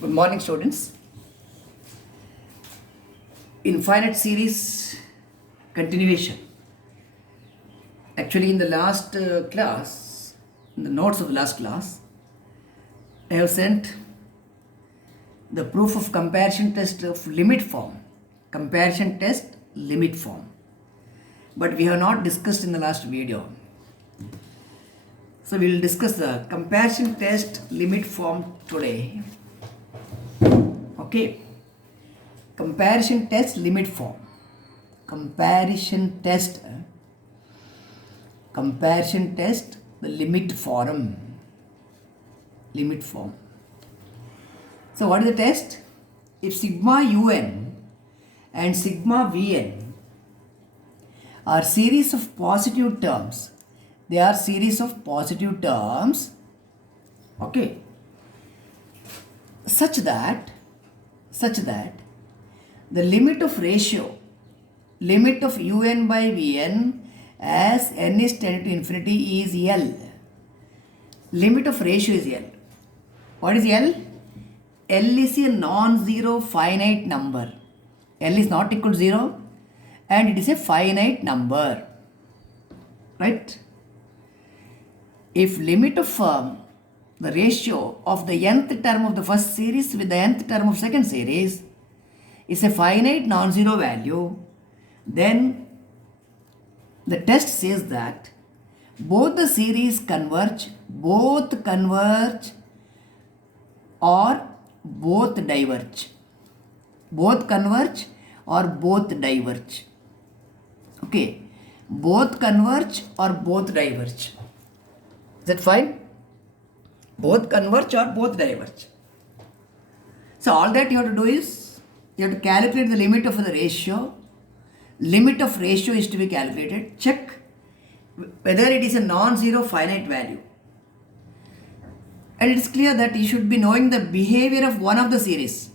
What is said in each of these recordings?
Good morning, students. Infinite series continuation. Actually, in the last class, in the notes of the last class, I have sent the proof of comparison test of limit form. Comparison test limit form. But we have not discussed in the last video. So we will discuss the comparison test limit form today. Okay. Comparison test limit form. Comparison test the limit form. Limit form. So what is the test? If sigma un and sigma vn are series of positive terms, they are series of positive terms, okay, such that the limit of ratio, limit of un by vn as n is tending to infinity is L. Limit of ratio is L. What is L? L is a non-zero finite number. L is not equal to 0 and it is a finite number. Right? If limit of the ratio of the nth term of the first series with the nth term of second series is a finite non-zero value, then the test says that both the series converge, or both diverge. Both converge or both diverge. Okay. Both converge or both diverge. Is that fine? Both converge or both diverge. So all that you have to do is, you have to calculate the limit of the ratio. Limit of ratio is to be calculated. Check whether it is a non-zero finite value. And it is clear that you should be knowing the behavior of one of the series.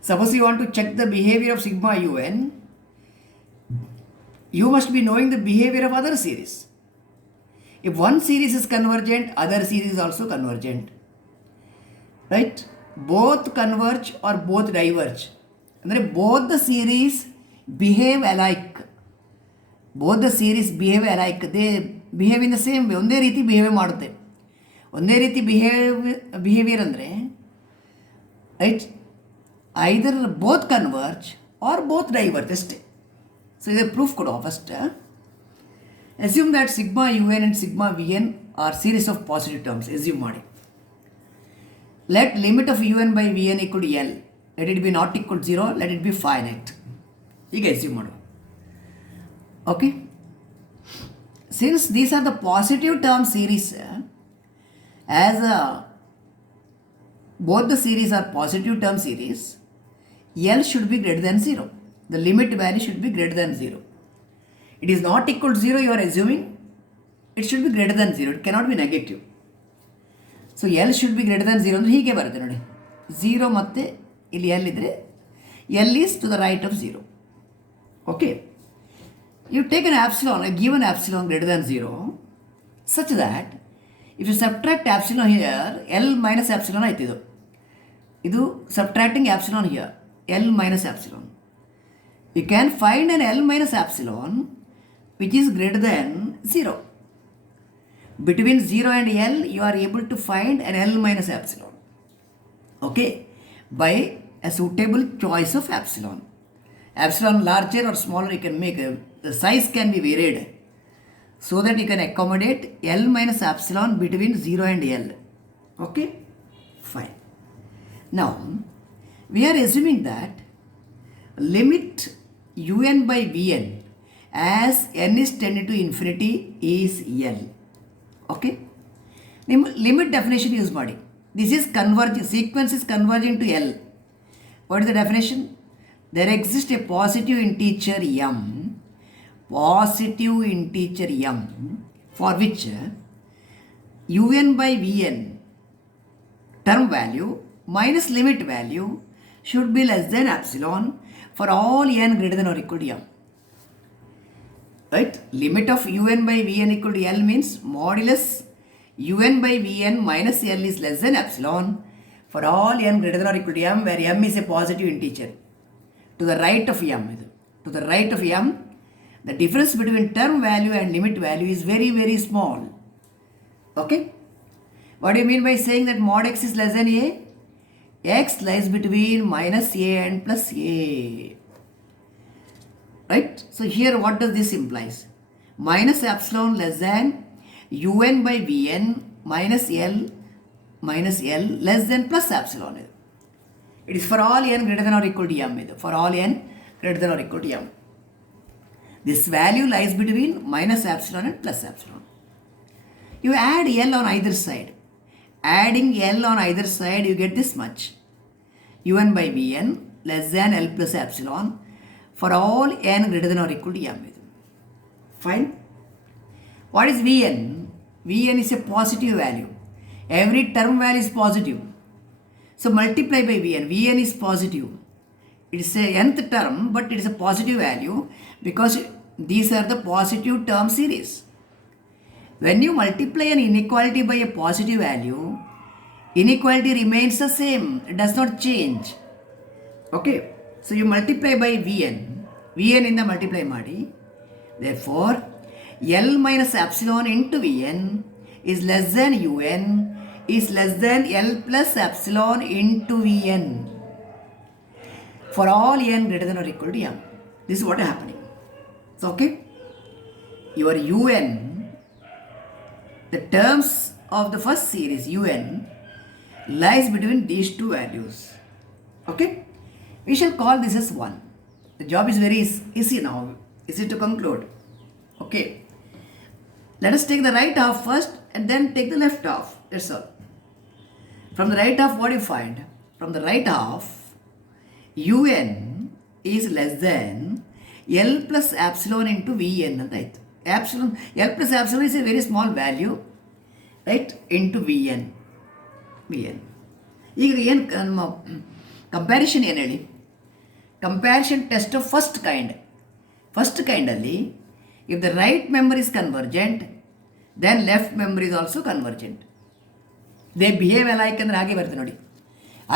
Suppose you want to check the behavior of sigma un, you must be knowing the behavior of other series. If one series is convergent, other series is also convergent. Right? Both converge or both diverge. And both the series behave alike. Both the series behave alike. They behave in the same way. ಒಂದೇ ರೀತಿ behave ಮಾಡುತ್ತೆ. ಒಂದೇ ರೀತಿ behaviour ಅಂದರೆ right either both converge or both diverge ಅಷ್ಟೇ. So ಇದು proof ಕೊಡುವ first. assume that sigma un and sigma vn are series of positive terms. assume ಮಾಡಿ. Let limit of un by vn equal to L. Let it be not equal to 0. Let it be finite. ಈಗ assume ಮಾಡು. Okay. Since these are the positive term series, as both the series are positive term series, L should be greater than 0. The limit value should be greater than 0. It is not equal to 0, you are assuming it should be greater than 0. It cannot be negative. So L should be greater than 0 ಅಂದರೆ ಹೀಗೆ ಬರುತ್ತೆ ನೋಡಿ. 0 ಮತ್ತು ಇಲ್ಲಿ L ಇದ್ದರೆ L is to the right of 0. Okay. You take an epsilon, a given epsilon greater than 0, such that if you subtract epsilon here, L minus epsilon ಆಯ್ತು ಇದು subtracting epsilon here, L minus epsilon. You can find an L minus epsilon which is greater than 0. Between 0 and L, you are able to find an L minus epsilon. Okay, by a suitable choice of epsilon. Epsilon larger or smaller, you can make the size can be varied so that you can accommodate L minus epsilon between 0 and L. Okay, fine. Now, we are assuming that limit un by vn as n is tending to infinity is L. Okay, limit definition use ಮಾಡಿ. This is converging, sequence is converging to L. What is the definition? There exists a positive integer m for which un by vn term value minus limit value should be less than epsilon for all n greater than or equal to m. Right? Limit of un by vn equal to L means modulus un by vn minus L is less than epsilon for all n greater than or equal to m, where m is a positive integer. To the right of m, to the right of m, the difference between term value and limit value is very, very small. Okay? What do you mean by saying that mod x is less than a? X lies between minus a and plus a. Right? So here what does this implies? Minus epsilon less than un by vn minus l less than plus epsilon. It is for all n greater than or equal to m. For all n greater than or equal to m. This value lies between minus epsilon and plus epsilon. You add L on either side. Adding L on either side, you get this much. Un by Vn less than L plus epsilon for all n greater than or equal to m. Fine. What is Vn? Vn is a positive value. Every term value is positive. So multiply by Vn. Vn is positive. It is a nth term, but it is a positive value because these are the positive term series. When you multiply an inequality by a positive value, inequality remains the same. It does not change. Okay. So you multiply by Vn. Vn in the multiply madi. Therefore, L minus epsilon into Vn is less than Un is less than L plus epsilon into Vn. For all n greater than or equal to m. This is what is happening. So, okay. Your Un, the terms of the first series Un lies between these two values. Okay. We shall call this as 1. The job is very easy now. Easy to conclude. Okay. Let us take the right half first and then take the left half. That's all. From the right half, what do you find? From the right half, Un is less than L plus epsilon into Vn. Right? Epsilon, L plus epsilon is a very small value. Right? Into Vn. ಈಗ ಏನು comparison ಏನು ಹೇಳಿ? Comparison test of first ಕೈಂಡಲ್ಲಿ if the right member is convergent, then left member is also convergent. They behave alike ಅಂದರೆ ಹಾಗೆ ಬರ್ತದೆ ನೋಡಿ.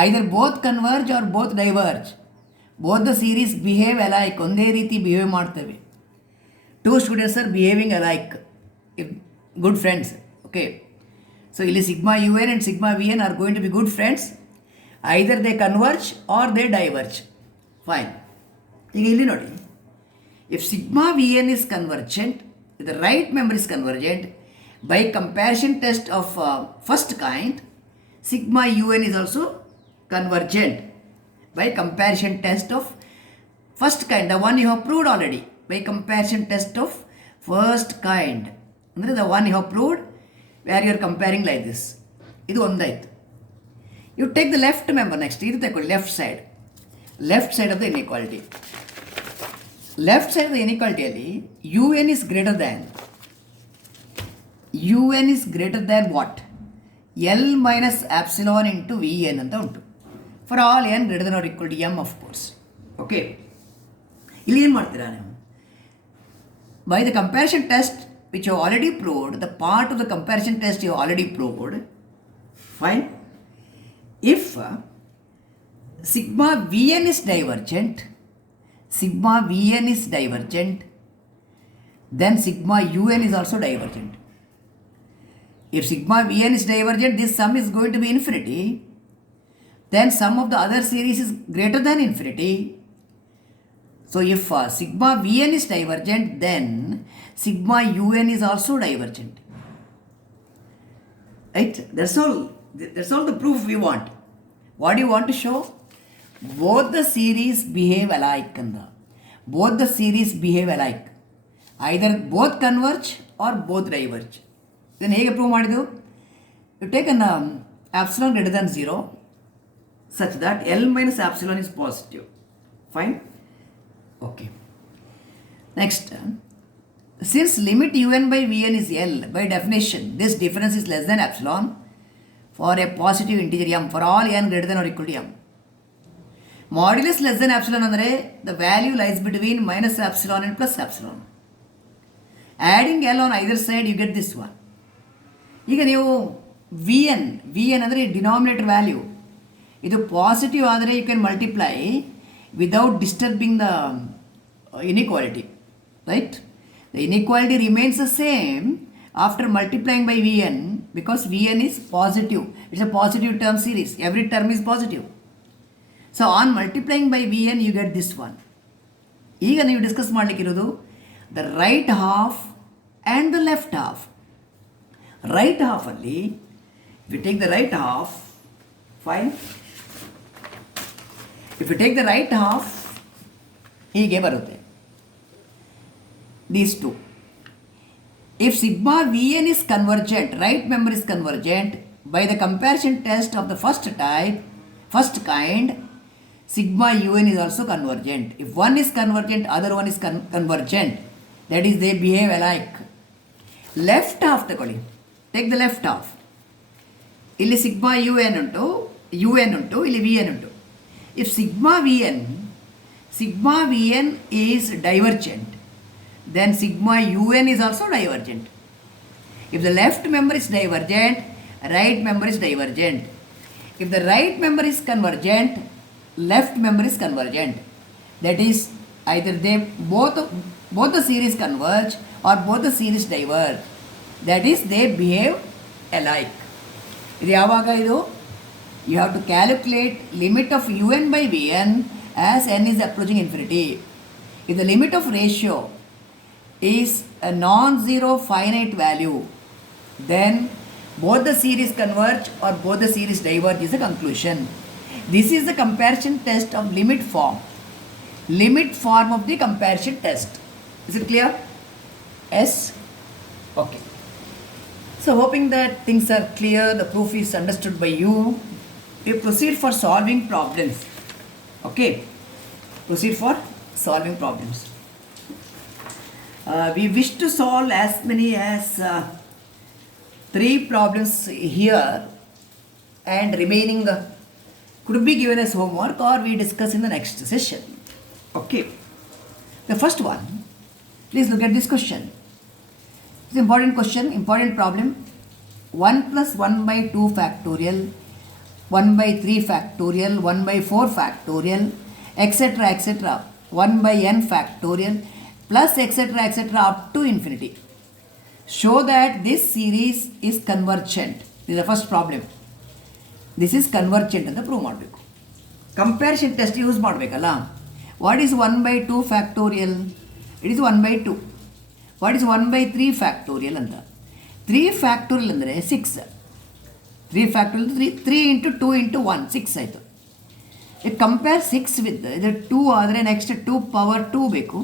Either both converge or both diverge. Both the series behave alike. ಒಂದೇ ರೀತಿ behave ಮಾಡ್ತವೆ. Two students are behaving alike. Good friends. Okay. So ಇಲ್ಲಿ sigma un and sigma vn are going to be good friends. Either they converge or they diverge. Fine. ಈಗ ಇಲ್ಲಿ ನೋಡಿ. If sigma vn is convergent, if the right member is convergent, by comparison test of first kind, sigma un is also convergent. By comparison test of first kind, the one you have proved already. By comparison test of first kind. ಅಂದರೆ the one you have proved where you are comparing like this. ಇದು ಒಂದಾಯ್ತು. You take the left member next. ಇದು ತಗೊಳ್ಳಿ left side. Left side of the inequality. Left side of the inequality ಅಲ್ಲಿ un is greater than what? L minus epsilon into Vn ಅಂತ ಉಂಟು. For all n greater than or equal to m, of course. Okay. ಇಲ್ಲಿ ಏನು ಮಾಡ್ತೀರಾ ನೀವು? By the comparison test which you have already proved, the part of the comparison test you have already proved, fine. If sigma Vn is divergent, then sigma un is also divergent. If sigma Vn is divergent, this sum is going to be infinity. Then sum of the other series is greater than infinity. So if sigma Vn is divergent, then sigma un is also divergent. Right? That's all the proof we want. What do you want to show? Both the series behave alike. Both the series behave alike. Either both converge or both diverge. Then ಹೇಗೆ prove ಮಾಡಿದ್ದು? You take an epsilon greater than 0 such that L minus epsilon is positive. Fine? Okay. Next, since limit un by vn is L, by definition, this difference is less than epsilon for a positive integer m for all n greater than or equal to m. Modulus less than epsilon ಅಂದರೆ the value lies between minus epsilon and plus epsilon. Adding L on either side, you get this one. ಈಗ ನೀವು vn ಅಂದರೆ denominator value ಇದು positive ಆದರೆ you can multiply without disturbing the inequality, right? The inequality remains the same after multiplying by Vn because Vn is positive. It's a positive term series. Every term is positive. So on multiplying by Vn you get this one. ಈಗ ನೀವು discuss ಮಾಡಲಿಕ್ಕಿರೋದು the right half and the left half. Right ಹಾಫಲ್ಲಿ if you take the right half, fine, if you take the right half ಹೀಗೆ ಬರುತ್ತೆ. These two. If sigma Vn is convergent, right member is convergent by the comparison test of the first kind, sigma Un is also convergent. If one is convergent, other one is convergent. That is, they behave alike. Left half ತಗೊಳ್ಳಿ. Take the left half. ಇಲ್ಲಿ sigma Un ಉಂಟು, ಇಲ್ಲಿ Vn ಉಂಟು. If sigma Vn is divergent, then sigma Un is also divergent. If the left member is divergent, right member is divergent. If the right member is convergent, left member is convergent. That is, either they both the series converge or both the series diverge. That is, they behave alike. ಇದು ಯಾವಾಗ ಇದು? You have to calculate limit of Un by Vn as n is approaching infinity. If the limit of ratio is a non-zero finite value, then both the series converge or both the series diverge is the conclusion. This is the comparison test of limit form of the comparison test. Is it clear? Yes? Okay. So hoping that things are clear, the proof is understood by you. We proceed for solving problems. Okay? Proceed for solving problems. We wish to solve as many as 3 problems here, and remaining could be given as homework or we discuss in the next session. Okay. The first one, please look at this question. It's an important question, important problem. 1 plus 1 by 2 factorial, 1 by 3 factorial, 1 by 4 factorial, etc., etc., 1 by n factorial, plus etc., etc., up to infinity. Show that this series is convergent. This is the first problem. This is convergent ಅಂತ prove ಮಾಡಬೇಕು. Comparison test use ಮಾಡಬೇಕಲ್ಲ. What is 1 by 2 factorial? It is 1 by 2. What is 1 by 3 factorial ಅಂತ? 3 factorial ಅಂದರೆ 6. 3 factorial 3 into 2 into 1 6 ಆಯಿತು. ಈಗ compare 6 with ಇದು 2 ಆದರೆ next 2 power 2 ಬೇಕು.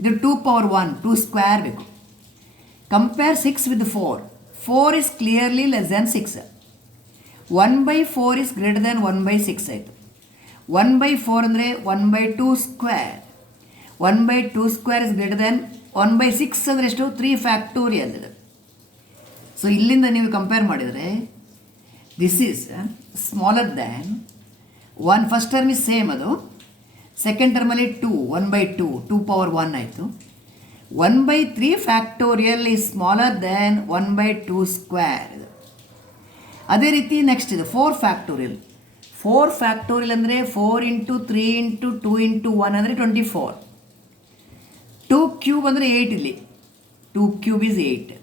ಇದು 2 power 1, 2 square ಬೇಕು. Compare 6 with 4. 4 is clearly less than 6. 1 by 4 is greater than 1 by 6 ಆಯಿತು. 1 by 4 ಅಂದರೆ 1 by 2 square. 1 by 2 square is greater than 1 by 6 ಅಂದರೆ ಎಷ್ಟು? 3 ಫ್ಯಾಕ್ಟೋರಿಯಲ್ ಇದು. ಸೊ ಇಲ್ಲಿಂದ ನೀವು ಕಂಪೇರ್ ಮಾಡಿದರೆ this is smaller than 1. First term is same, ಅದು second ಟರ್ಮಲ್ಲಿ 2, 1 by 2, 2 power 1 ಆಯಿತು. 1 by 3 factorial is smaller than 1 by 2 square. ಅದೇ ರೀತಿ ನೆಕ್ಸ್ಟ್ ಇದು 4 ಫ್ಯಾಕ್ಟೋರಿಯಲ್. 4 ಫ್ಯಾಕ್ಟೋರಿಯಲ್ ಅಂದರೆ 4 ಇಂಟು 3 ಇಂಟು 2 ಇಂಟು 1 ಅಂದರೆ 24. 2 ಕ್ಯೂಬ್ ಅಂದರೆ 8 ಇಲ್ಲಿ. 2 cube is 8.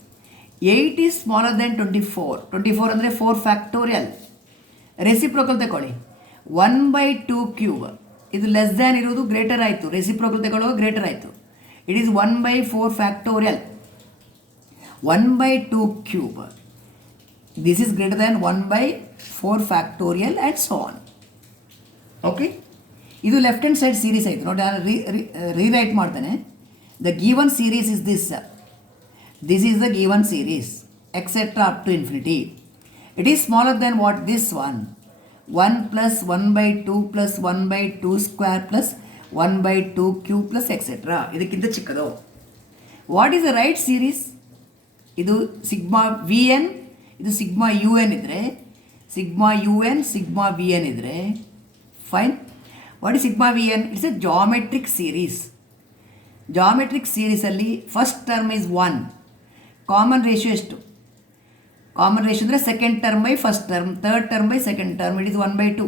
8 is smaller than 24. 24 ಅಂದರೆ 4 ಫ್ಯಾಕ್ಟೋರಿಯಲ್. ರೆಸಿಪ್ರೋಕಲ್ ತಗೊಳ್ಳಿ. 1 by 2 ಕ್ಯೂಬ್ ಇದು ಲೆಸ್ ದ್ಯಾನ್ ಇರೋದು ಗ್ರೇಟರ್ ಆಯಿತು. ರೆಸಿಪ್ರೋಕಲ್ ತಗೊಳ್ಳೋ ಗ್ರೇಟರ್ ಆಯಿತು. It is 1 by 4 factorial. 1 by 2 cube this is greater than 1 by 4 factorial and so on. Okay, ಇದು ಲೆಫ್ಟ್ ಹ್ಯಾಂಡ್ ಸೈಡ್ ಸೀರೀಸ್ ಆಯಿತು ನೋಡಿ. ನಾನು ರೀರೈಟ್ ಮಾಡ್ತೇನೆ. The given series is this. This is the given series etcetera up to infinity. It is smaller than what this one. 1 plus 1 by 2 plus 1 by 2 square plus 1 by 2 cube plus etc. ಇದಕ್ಕಿಂತ ಚಿಕ್ಕದು. What is the right series? ಇದು sigma v n, ಇದು sigma u N ಇದ್ದರೆ, sigma u n sigma v n ಇದ್ದರೆ fine. What is sigma v n? It's a geometric series. Geometric ಸೀರೀಸಲ್ಲಿ first term is 1. Common ratio ಎಷ್ಟು? Common ratio ಅಂದರೆ second term by first term, third term by second term. It is 1 by 2.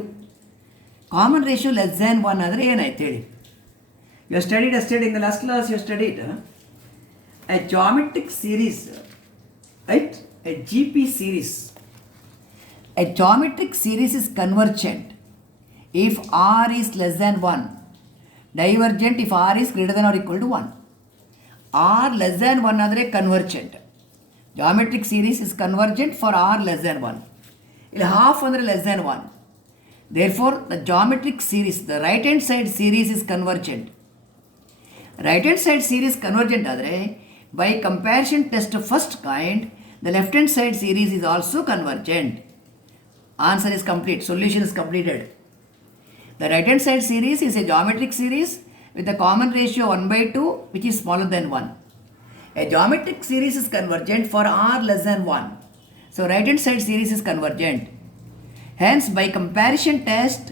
Common ratio less than 1 ಆದರೆ ಏನಾಯ್ತು ಹೇಳಿ. You studied in the last class you studied a geometric series, right, a G P series. A geometric series is convergent if R is less than 1, divergent if R is greater than or equal to 1. R less than 1 ಆದರೆ convergent. Geometric series is convergent for R less than 1. ಇಲ್ಲಿ half ಅಂದರೆ less than 1. Therefore, the geometric series, the right hand side series is convergent. Right hand side series convergent ಆದರೆ by comparison test of first kind, the left hand side series is also convergent. Answer is complete. Solution is completed. The right hand side series is a geometric series with a common ratio 1/2 which is smaller than 1. A geometric series is convergent for R less than 1. So right hand side series is convergent. Hence by comparison test,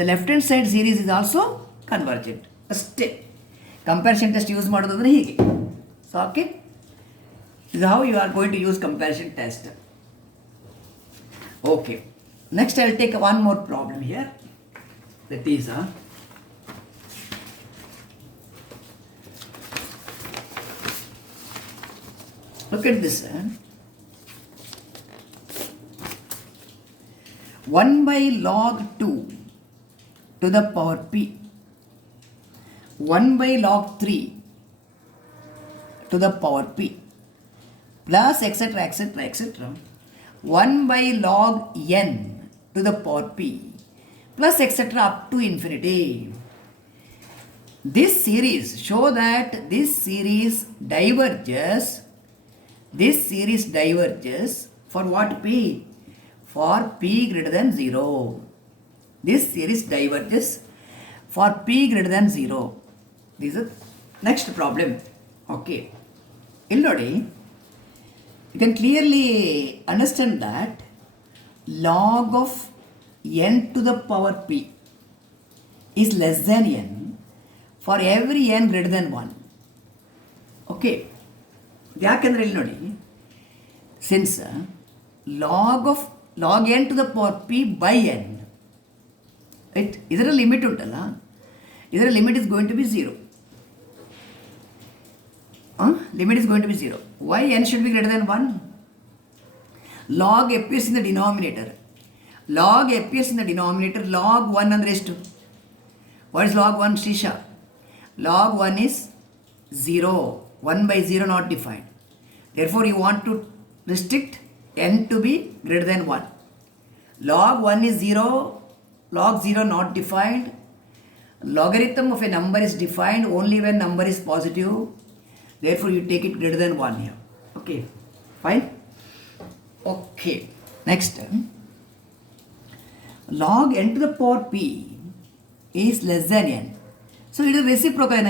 the left hand side series is also convergent. Stay. Comparison test use ಮಾಡೋದಂದ್ರೆ ಹೀಗೆ. So okay. This is how you are going to use comparison test. Okay, next I will take one more problem here. That is look at this. 1 by log 2 to the power p, 1 by log 3 to the power p, plus etc. etc. etc. 1 by log n to the power p plus etc. up to infinity. This series show that this series diverges for what p? For p greater than 0. This series diverges for p greater than 0. This is the next problem. Okay. Illodi. You can clearly understand that log of n to the power p is less than n for every n greater than 1. Okay. ಯಾಕೆಂದರೆ ಇಲ್ಲಿ ನೋಡಿ, since log n to the power p by n, right, ಇದರ limit ಉಂಟಲ್ಲ, ಇದರ limit is going to be 0. Limit is going to be 0. Why n should be greater than 1? Log appears in the denominator. Log 1 ಅಂದರೆ ಎಷ್ಟು? What is log 1, Shisha? Log 1 is 0. 1 by 0 not defined. Therefore, you want to restrict n to be greater than 1. Log 1 is 0. Log 0 not defined. Logarithm of a number is defined only when number is positive. Therefore, you take it greater than 1 here. Okay, fine. Okay, next. Log n to the power p is less than n. So, it is reciprocal.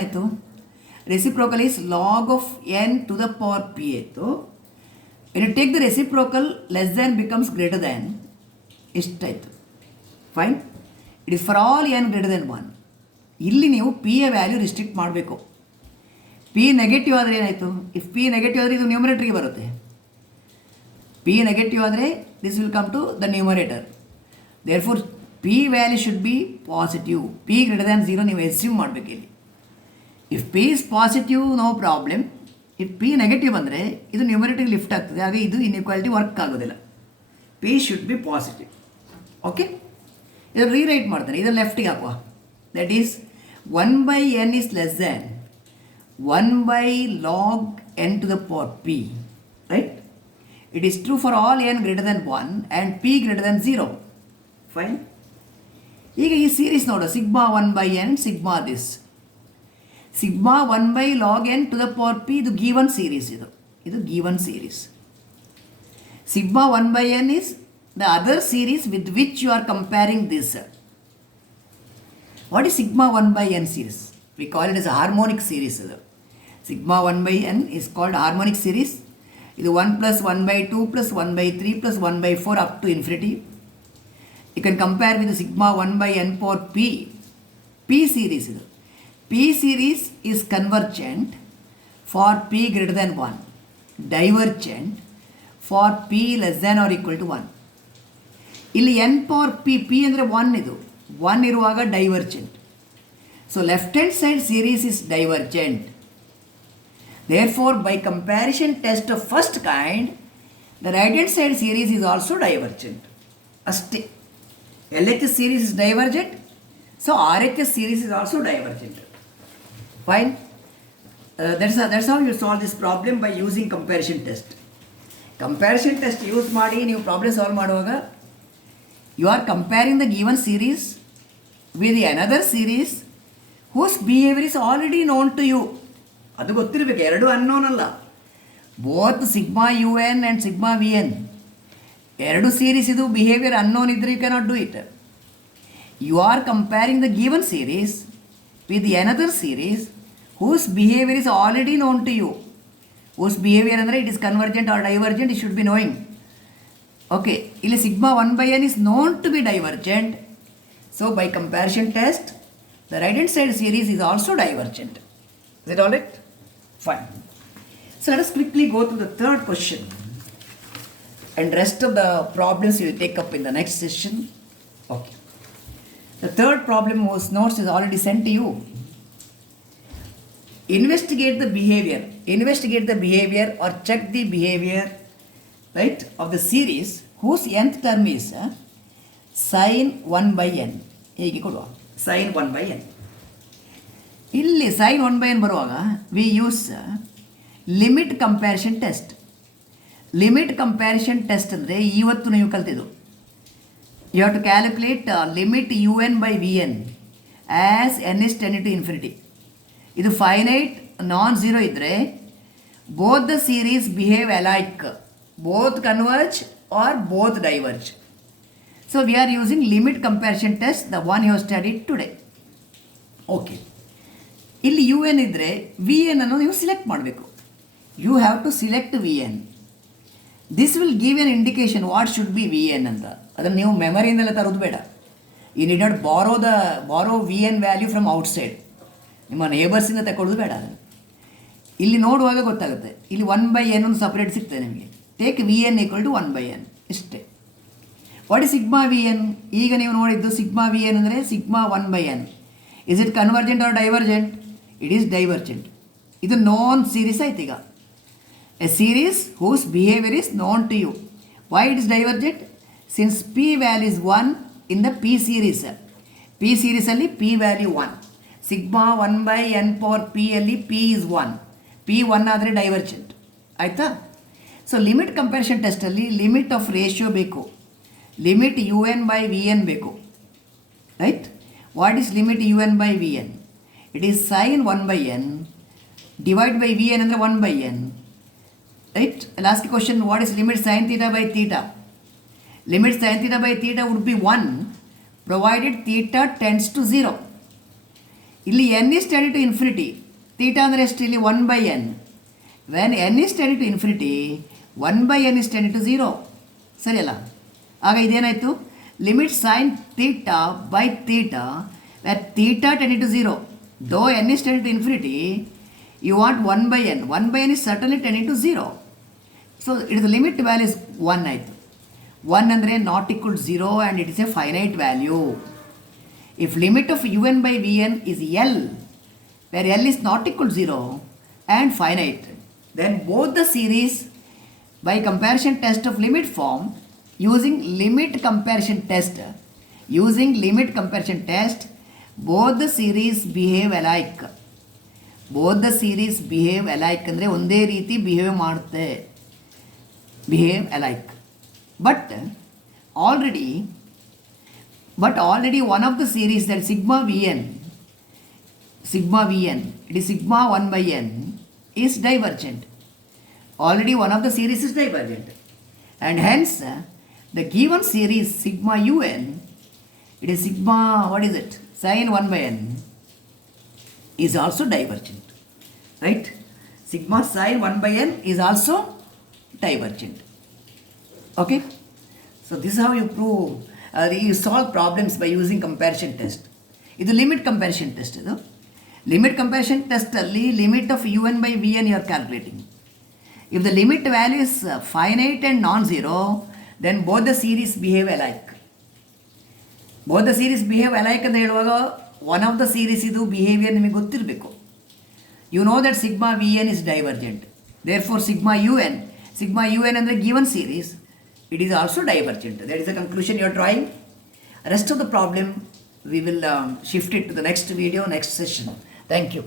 Reciprocal is log of n to the power p. When you take the reciprocal, less than becomes greater than. Fine. It is for all n greater than 1. ಇಲ್ಲಿ ನೀವು p ಯ value restrict ಮಾಡಬೇಕು. P negative ಆದರೆ ಏನಾಯಿತು? If P negative ಆದರೆ ಇದು ನ್ಯೂಮರೇಟರ್ಗೆ ಬರುತ್ತೆ. ಪಿ ನೆಗೆಟಿವ್ ಆದರೆ this will come to the numerator. Therefore P value should be positive. P greater than 0 ನೀವು ಎಸ್ಯೂಮ್ ಮಾಡಬೇಕು ಇಲ್ಲಿ. If P is positive no problem. If P negative ಅಂದರೆ ಇದು ನ್ಯೂಮರೇಟರ್ಗೆ ಲಿಫ್ಟ್ ಆಗ್ತದೆ, ಹಾಗೆ ಇದು ಇನ್ಇಕ್ವಾಲಿಟಿ ವರ್ಕ್ ಆಗೋದಿಲ್ಲ. P should be positive. Okay, ಇದನ್ನು ರೀರೈಟ್ ಮಾಡ್ತಾರೆ, ಇದನ್ನು ಲೆಫ್ಟಿಗೆ ಹಾಕುವ. That is 1 by n is less than 1 by log n to the power p, right? It is true for all n greater than 1 and p greater than 0. Fine. ಈಗ ಈ series ನೋಡು, sigma 1 by n, sigma this. Sigma 1 by log n to the power p, ಇದು given series. ಇದು given series. Sigma 1 by n is the other series with which you are comparing this. What is sigma 1 by n series? We call it as a harmonic series. Sigma 1 by n is called harmonic series. It is 1 plus 1 by 2 plus 1 by 3 plus 1 by 4 up to infinity. You can compare with the sigma 1 by n power p. P series. P series is convergent for p greater than 1. Divergent for p less than or equal to 1. ಇಲ್ಲಿ N power P ಅಂದರೆ one, ಇದು one ಇರುವಾಗ divergent. So left hand side series is divergent. Therefore, by comparison test of first kind, the right hand side series is also divergent. Asti. LHS series is divergent, so RHS series is also divergent. Fine. That's how you solve this problem by using comparison test. Comparison test use ಮಾಡಿ ನೀವು problem solve ಮಾಡುವಾಗ you are comparing the given series with another series whose behavior is already known to you. ಅದು ಗೊತ್ತಿರಬೇಕು, ಎರಡು unknown ಅಲ್ಲ. Both sigma u n and sigma v n ಎರಡು series ಇದು behaviour unknown ಇದ್ರೆ you cannot do it. You are comparing the given series with another series whose behaviour is already known to you. Whose behaviour ಅಂದರೆ it is convergent or divergent, it should be knowing. Okay, ಇಲ್ಲಿ sigma 1/n is known to be divergent. So by comparison test the right hand side series is also divergent. Is it all right? Fine. So let us quickly go to the third question, and rest of the problems we will take up in the next session. Okay. The third problem whose notes is already sent to you. Investigate the behavior or check the behavior, right, of the series whose nth term is sin 1/n. ಹೀಗೆ ಕೊಡುವ sin 1/n. ಇಲ್ಲಿ sin 1/n ಬರುವಾಗ we use limit comparison test. Limit comparison test ಅಂದರೆ ಇವತ್ತು ನೀವು ಕಲ್ತಿದ್ದು. You have to calculate limit U N by V N as N is tends to infinity. ಇದು finite non zero ಇದ್ದರೆ both the series behave alike, both converge or both diverge. So we are using limit comparison test, the one you have studied today. Okay, ಇಲ್ಲಿ U N ಇದ್ದರೆ V N ಅನ್ನು ನೀವು select ಮಾಡಬೇಕು. You have to select V N. This will give an indication what should be V N ಅಂತ. ಅದನ್ನು ನೀವು ಮೆಮರಿಯಿಂದಲೇ ತರೋದು ಬೇಡ. You need not borrow V N value from outside, ನಿಮ್ಮ ನೇಬರ್ಸಿಂದ ತಗೊಳ್ಳೋದು ಬೇಡ. ಅದನ್ನು ಇಲ್ಲಿ ನೋಡುವಾಗ ಗೊತ್ತಾಗುತ್ತೆ. ಇಲ್ಲಿ 1/n ಒಂದು ಸಪ್ರೇಟ್ ಸಿಗ್ತದೆ ನಿಮಗೆ. Take v n equal to 1/n ಇಷ್ಟೇ. What is sigma v n? ಈಗ ನೀವು ನೋಡಿದ್ದು ಸಿಗ್ಮಾ ವಿ ಎನ್ ಅಂದರೆ sigma 1/n. Is it convergent or divergent? It is divergent. ಇದು ನೋನ್ ಸೀರೀಸ್ ಆಯ್ತು. ಈಗ a series whose behaviour is known to you. Why it is divergent? Since p value is 1 in the p series. P ಸೀರೀಸಲ್ಲಿ p value 1. Sigma 1/n power p ಅಲ್ಲಿ P is 1. P 1 ಆದರೆ divergent ಆಯಿತಾ. So limit comparison ಟೆಸ್ಟಲ್ಲಿ limit of ratio ಬೇಕು, limit U N by V n ಬೇಕು, right. What is limit U N by V n? It is sin 1/n divide by V n ಅಂದರೆ 1/n, right. Last question, what is limit sin theta by theta? ಲಿಮಿಟ್ sin theta by theta would be 1 provided theta tends to 0. ಇಲ್ಲಿ n is tending to infinity, theta ಅಂದರೆ ಎಷ್ಟು? ಇಲ್ಲಿ 1/n. When n is tending to infinity, 1/n is tending to 0. ಸರಿ ಅಲ್ಲ? ಆಗ ಇದೇನಾಯಿತು? Limit sin theta by theta where theta tending to 0. Though n is tending to infinity, you want 1/n. 1/n is certainly tending to 0. So it is the limit value is 1 ಆಯಿತು. 1 ಅಂದರೆ not equal 0 and it is a finite value. If limit of un by vn is L, where L is not equal to 0 and finite, then both the series by comparison test of limit form using limit comparison test, both the series behave alike. Both the series behave alike ಅಂದರೆ ಒಂದೇ ರೀತಿ behave ಮಾಡುತ್ತೆ, behave alike. But already one of the series, that sigma vn, it is sigma 1/n is divergent. Already one of the series is divergent, and hence the given series sigma un, it is sigma, what is it, sin 1/n is also divergent, right? Sigma sin 1/n is also divergent. Okay, so this is how you prove you solve problems by using comparison test. ಇದು limit comparison test. ಇದು limit comparison ಟೆಸ್ಟಲ್ಲಿ limit of u N by V n you are calculating. If the limit value is finite and non zero, then both the series behave alike. Both the series behave alike ಅಂತ ಹೇಳುವಾಗ one of the series ಇದು behaviour ನಿಮಗೆ ಗೊತ್ತಿರಬೇಕು. You know that sigma v n is divergent, therefore sigma u n ಅಂದರೆ given series it is also divergent. That is the conclusion you are drawing. Rest of the problem we will shift it to the next video, next session. Thank you.